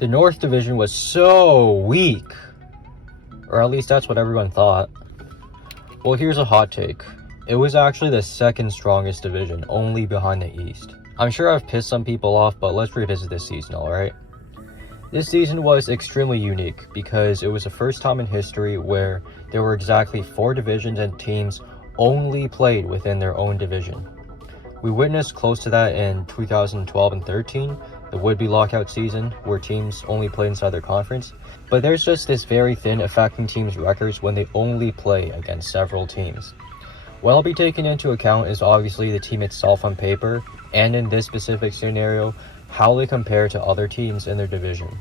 The North Division was so weak. Or at least that's what everyone thought. Well, here's a hot take. It was actually the second strongest division, only behind the East. I'm sure I've pissed some people off, but let's revisit this season, alright? This season was extremely unique because it was the first time in history where there were exactly 4 divisions and teams only played within their own division. We witnessed close to that in 2012 and 13, the would-be lockout season, where teams only played inside their conference. But there's just this very thin affecting teams' records when they only play against several teams. What I'll be taking into account is obviously the team itself on paper, and in this specific scenario, how they compare to other teams in their division.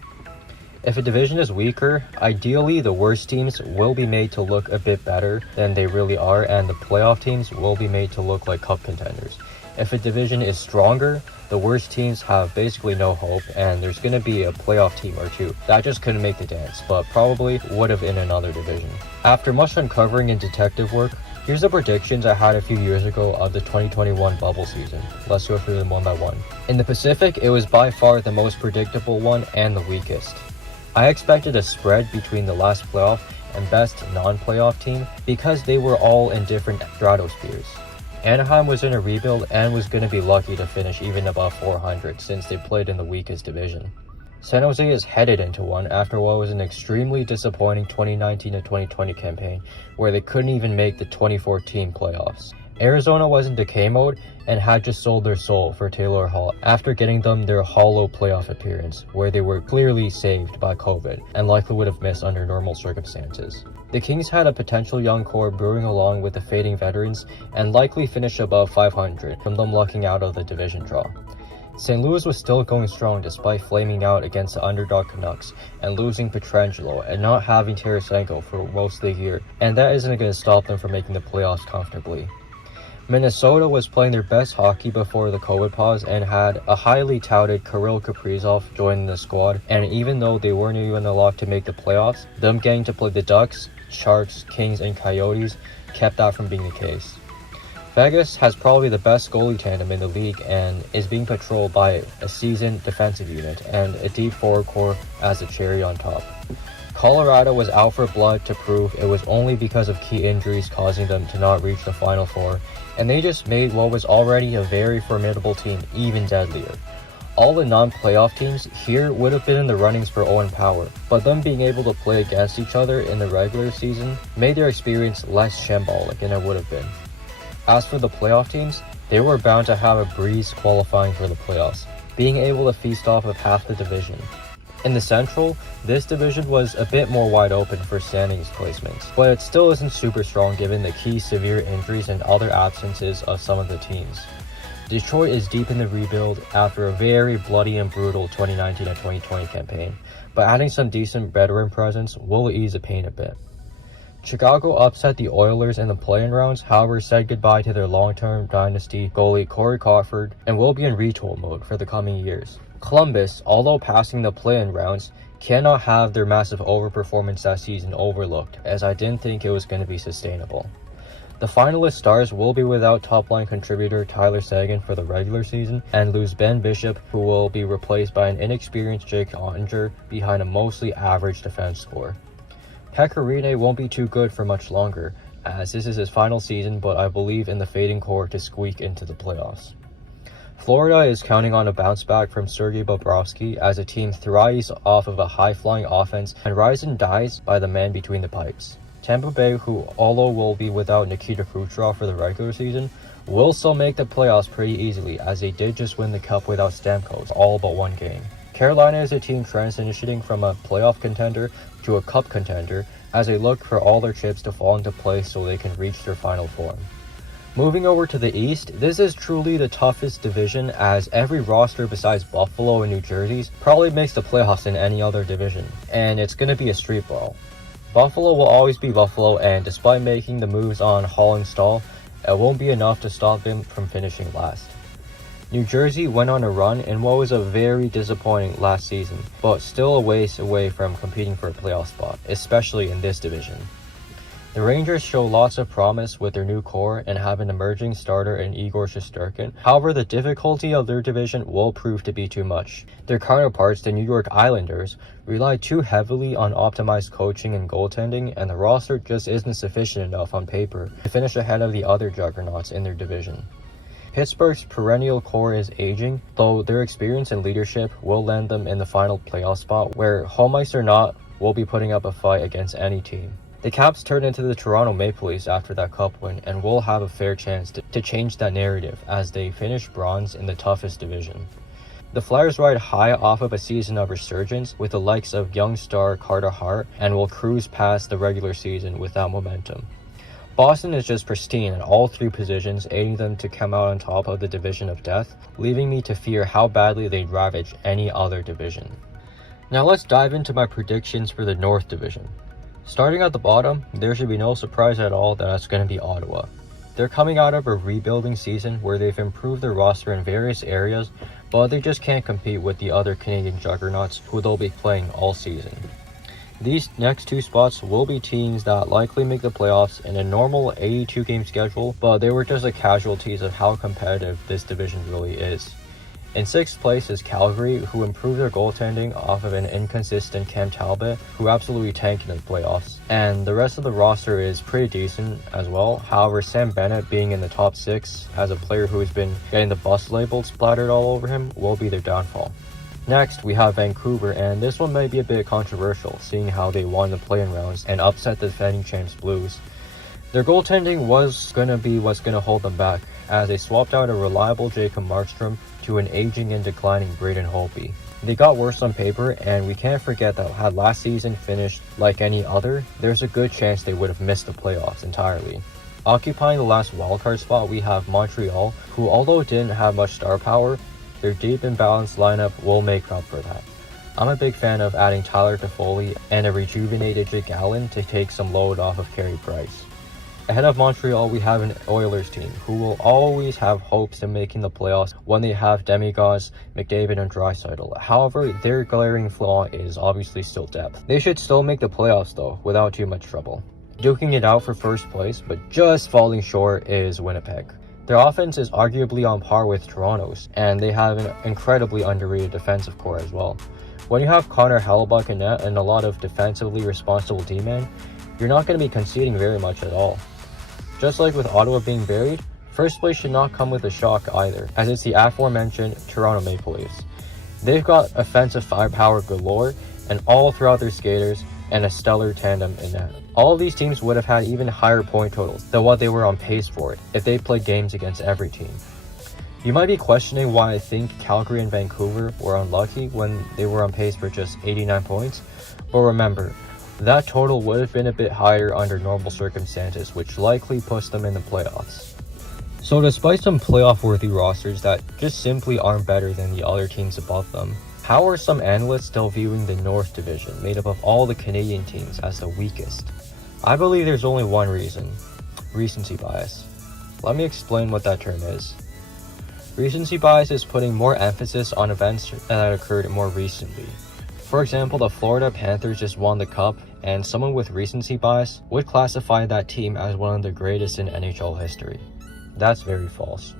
If a division is weaker, ideally the worst teams will be made to look a bit better than they really are, and the playoff teams will be made to look like cup contenders. If a division is stronger, the worst teams have basically no hope, and there's going to be a playoff team or two that just couldn't make the dance, but probably would have in another division. After much uncovering and detective work, here's the predictions I had a few years ago of the 2021 bubble season. Let's go through them one by one. In the Pacific, it was by far the most predictable one and the weakest. I expected a spread between the last playoff and best non-playoff team because they were all in different stratospheres. Anaheim was in a rebuild and was going to be lucky to finish even above 400 since they played in the weakest division. San Jose is headed into one after what was an extremely disappointing 2019 to 2020 campaign where they couldn't even make the 2014 playoffs. Arizona was in decay mode and had just sold their soul for Taylor Hall after getting them their hollow playoff appearance where they were clearly saved by COVID and likely would have missed under normal circumstances. The Kings had a potential young core brewing along with the fading veterans and likely finish above 500 from them lucking out of the division draw. St. Louis was still going strong despite flaming out against the underdog Canucks and losing Pietrangelo and not having Tarasenko for most of the year, and that isn't going to stop them from making the playoffs comfortably. Minnesota was playing their best hockey before the COVID pause and had a highly touted Kirill Kaprizov joining the squad, and even though they weren't even allowed to make the playoffs, them getting to play the Ducks, Sharks, Kings, and Coyotes kept that from being the case. Vegas has probably the best goalie tandem in the league and is being patrolled by a seasoned defensive unit and a deep forward core as a cherry on top. Colorado was out for blood to prove it was only because of key injuries causing them to not reach the Final Four, and they just made what was already a very formidable team even deadlier. All the non-playoff teams here would have been in the runnings for Owen Power, but them being able to play against each other in the regular season made their experience less shambolic than it would have been. As for the playoff teams, they were bound to have a breeze qualifying for the playoffs, being able to feast off of half the division. In the Central, this division was a bit more wide open for standings placements, but it still isn't super strong given the key severe injuries and other absences of some of the teams. Detroit is deep in the rebuild after a very bloody and brutal 2019 and 2020 campaign, but adding some decent veteran presence will ease the pain a bit. Chicago upset the Oilers in the play-in rounds, however said goodbye to their long-term dynasty goalie Corey Crawford and will be in retool mode for the coming years. Columbus, although passing the play-in rounds, cannot have their massive overperformance that season overlooked, as I didn't think it was going to be sustainable. The finalist Stars will be without top-line contributor Tyler Seguin for the regular season and lose Ben Bishop, who will be replaced by an inexperienced Jake Ottinger behind a mostly average defense score. Pekka Rinne won't be too good for much longer, as this is his final season, but I believe in the fading core to squeak into the playoffs. Florida is counting on a bounce back from Sergei Bobrovsky as a team thrives off of a high-flying offense and rises and dies by the man between the pipes. Tampa Bay, who although will be without Nikita Kucherov for the regular season, will still make the playoffs pretty easily as they did just win the cup without Stamkos all but one game. Carolina is a team transitioning from a playoff contender to a cup contender as they look for all their chips to fall into place so they can reach their final form. Moving over to the East, this is truly the toughest division as every roster besides Buffalo and New Jersey's probably makes the playoffs in any other division, and it's going to be a street brawl. Buffalo will always be Buffalo, and despite making the moves on Hall and Stahl, it won't be enough to stop them from finishing last. New Jersey went on a run in what was a very disappointing last season, but still a ways away from competing for a playoff spot, especially in this division. The The Rangers show lots of promise with their new core and have an emerging starter in Igor Shesterkin. However, the difficulty of their division will prove to be too much. Their counterparts, the New York Islanders, rely too heavily on optimized coaching and goaltending, and the roster just isn't sufficient enough on paper to finish ahead of the other juggernauts in their division. Pittsburgh's perennial core is aging, though their experience and leadership will land them in the final playoff spot where, home ice or not, will be putting up a fight against any team. The Caps turned into the Toronto Maple Leafs after that cup win and will have a fair chance to change that narrative as they finish bronze in the toughest division. The Flyers ride high off of a season of resurgence with the likes of young star Carter Hart and will cruise past the regular season with that momentum. Boston is just pristine at all three positions, aiding them to come out on top of the division of death, leaving me to fear how badly they'd ravage any other division. Now let's dive into my predictions for the North Division. Starting at the bottom, there should be no surprise at all that it's going to be Ottawa. They're coming out of a rebuilding season where they've improved their roster in various areas, but they just can't compete with the other Canadian juggernauts who they'll be playing all season. These next two spots will be teams that likely make the playoffs in a normal 82-game schedule, but they were just the casualties of how competitive this division really is. In 6th place is Calgary, who improved their goaltending off of an inconsistent Cam Talbot, who absolutely tanked in the playoffs. And the rest of the roster is pretty decent as well. However, Sam Bennett being in the top 6 as a player who has been getting the bust label splattered all over him will be their downfall. Next, we have Vancouver, and this one might be a bit controversial, seeing how they won the play-in rounds and upset the defending champs Blues. Their goaltending was going to be what's going to hold them back, as they swapped out a reliable Jacob Markstrom to an aging and declining Braden Holtby. They got worse on paper, and we can't forget that had last season finished like any other, there's a good chance they would have missed the playoffs entirely. Occupying the last wildcard spot, we have Montreal, who although didn't have much star power, their deep and balanced lineup will make up for that. I'm a big fan of adding Tyler Toffoli and a rejuvenated Jake Allen to take some load off of Carey Price. Ahead of Montreal, we have an Oilers team who will always have hopes in making the playoffs when they have demigods McDavid and Draisaitl. However, their glaring flaw is obviously still depth. They should still make the playoffs though, without too much trouble. Duking it out for first place, but just falling short, is Winnipeg. Their offense is arguably on par with Toronto's, and they have an incredibly underrated defensive core as well. When you have Connor Hellebuyck in net and a lot of defensively responsible D-men, you're not going to be conceding very much at all. Just like with Ottawa being buried, first place should not come with a shock either, as it's the aforementioned Toronto Maple Leafs. They've got offensive firepower galore, and all throughout their skaters, and a stellar tandem in net. All of these teams would have had even higher point totals than what they were on pace for if they played games against every team. You might be questioning why I think Calgary and Vancouver were unlucky when they were on pace for just 89 points, but remember, that total would have been a bit higher under normal circumstances, which likely puts them in the playoffs. So despite some playoff-worthy rosters that just simply aren't better than the other teams above them, how are some analysts still viewing the North Division, made up of all the Canadian teams, as the weakest? I believe there's only one reason: recency bias. Let me explain what that term is. Recency bias is putting more emphasis on events that occurred more recently. For example, the Florida Panthers just won the Cup, and someone with recency bias would classify that team as one of the greatest in NHL history. That's very false.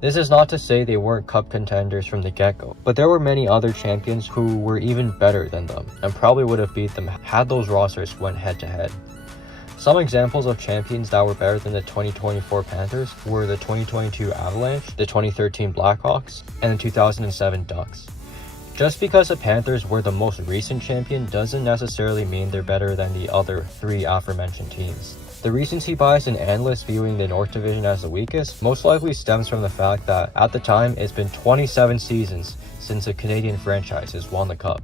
This is not to say they weren't Cup contenders from the get-go, but there were many other champions who were even better than them, and probably would have beat them had those rosters went head-to-head. Some examples of champions that were better than the 2024 Panthers were the 2022 Avalanche, the 2013 Blackhawks, and the 2007 Ducks. Just because the Panthers were the most recent champion doesn't necessarily mean they're better than the other three aforementioned teams. The recency bias in analysts viewing the North Division as the weakest most likely stems from the fact that, at the time, it's been 27 seasons since a Canadian franchise has won the Cup.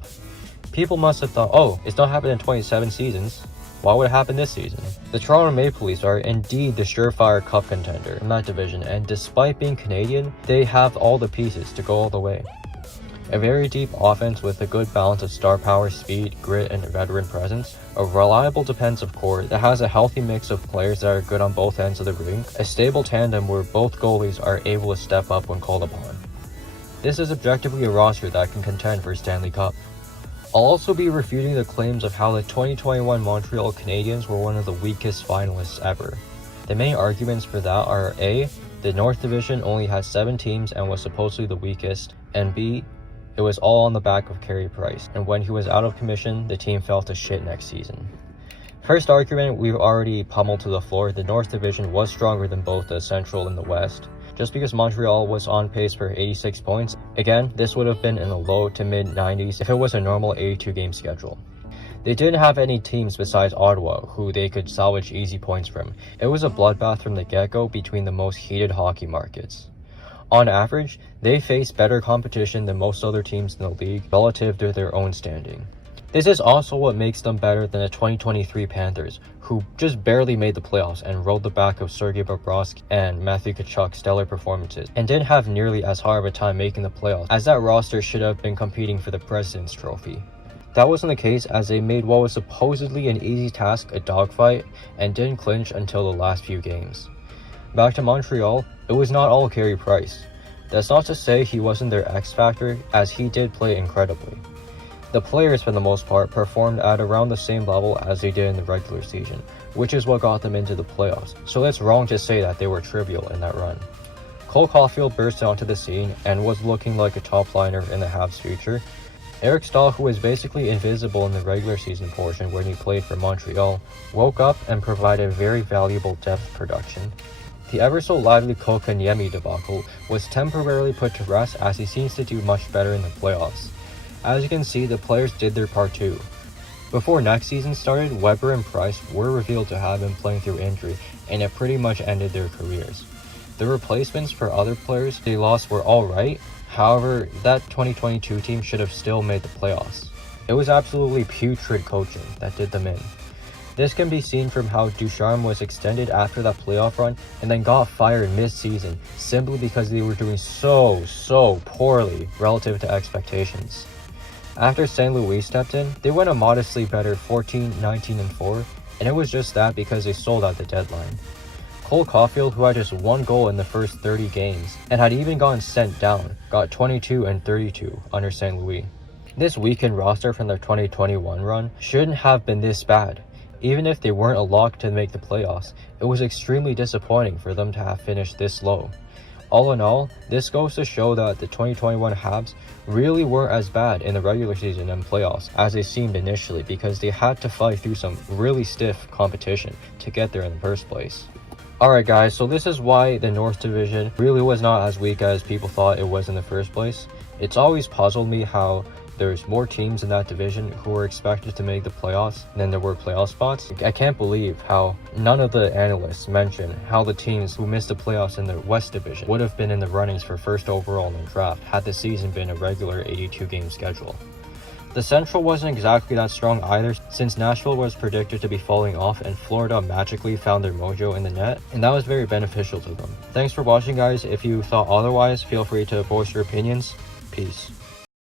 People must have thought, oh, it's not happened in 27 seasons. Why would it happen this season? The Toronto Maple Leafs are indeed the surefire Cup contender in that division, and despite being Canadian, they have all the pieces to go all the way. A very deep offense with a good balance of star power, speed, grit, and veteran presence. A reliable defensive core that has a healthy mix of players that are good on both ends of the rink. A stable tandem where both goalies are able to step up when called upon. This is objectively a roster that can contend for a Stanley Cup. I'll also be refuting the claims of how the 2021 Montreal Canadiens were one of the weakest finalists ever. The main arguments for that are A, the North Division only had 7 teams and was supposedly the weakest, and B, it was all on the back of Carey Price, and when he was out of commission, the team fell to shit next season. First argument, we've already pummeled to the floor. The North Division was stronger than both the Central and the West. Just because Montreal was on pace for 86 points, again, this would have been in the low to mid 90s if it was a normal 82 game schedule. They didn't have any teams besides Ottawa who they could salvage easy points from. It was a bloodbath from the get-go between the most heated hockey markets. On average, they faced better competition than most other teams in the league relative to their own standing. This is also what makes them better than the 2023 Panthers, who just barely made the playoffs and rode the back of Sergei Bobrovsky and Matthew Tkachuk's stellar performances, and didn't have nearly as hard of a time making the playoffs, as that roster should have been competing for the President's Trophy. That wasn't the case, as they made what was supposedly an easy task a dogfight and didn't clinch until the last few games. Back to Montreal, it was not all Carey Price. That's not to say he wasn't their X factor, as he did play incredibly. The players, for the most part, performed at around the same level as they did in the regular season, which is what got them into the playoffs, so it's wrong to say that they were trivial in that run. Cole Caulfield burst onto the scene and was looking like a top liner in the Habs' future. Eric Staal, who was basically invisible in the regular season portion when he played for Montreal, woke up and provided very valuable depth production. The ever so lively Kotkaniemi debacle was temporarily put to rest, as he seems to do much better in the playoffs. As you can see, the players did their part too. Before next season started, Weber and Price were revealed to have been playing through injury, and it pretty much ended their careers. The replacements for other players they lost were alright, however, that 2022 team should have still made the playoffs. It was absolutely putrid coaching that did them in. This can be seen from how Ducharme was extended after that playoff run and then got fired mid-season simply because they were doing so poorly relative to expectations. After St. Louis stepped in, they went a modestly better 14-19-4, and it was just that because they sold at the deadline. Cole Caulfield, who had just 1 goal in the first 30 games and had even gotten sent down, got 22 and 32 under St. Louis. This weakened roster from their 2021 run shouldn't have been this bad. Even if they weren't a lock to make the playoffs, it was extremely disappointing for them to have finished this low. All in all, this goes to show that the 2021 Habs really weren't as bad in the regular season and playoffs as they seemed initially, because they had to fight through some really stiff competition to get there in the first place. Alright guys, so this is why the North Division really was not as weak as people thought it was in the first place. It's always puzzled me how there's more teams in that division who were expected to make the playoffs than there were playoff spots. I can't believe how none of the analysts mentioned how the teams who missed the playoffs in the West Division would have been in the runnings for first overall in the draft had the season been a regular 82-game schedule. The Central wasn't exactly that strong either, since Nashville was predicted to be falling off and Florida magically found their mojo in the net, and that was very beneficial to them. Thanks for watching guys. If you thought otherwise, feel free to voice your opinions. Peace.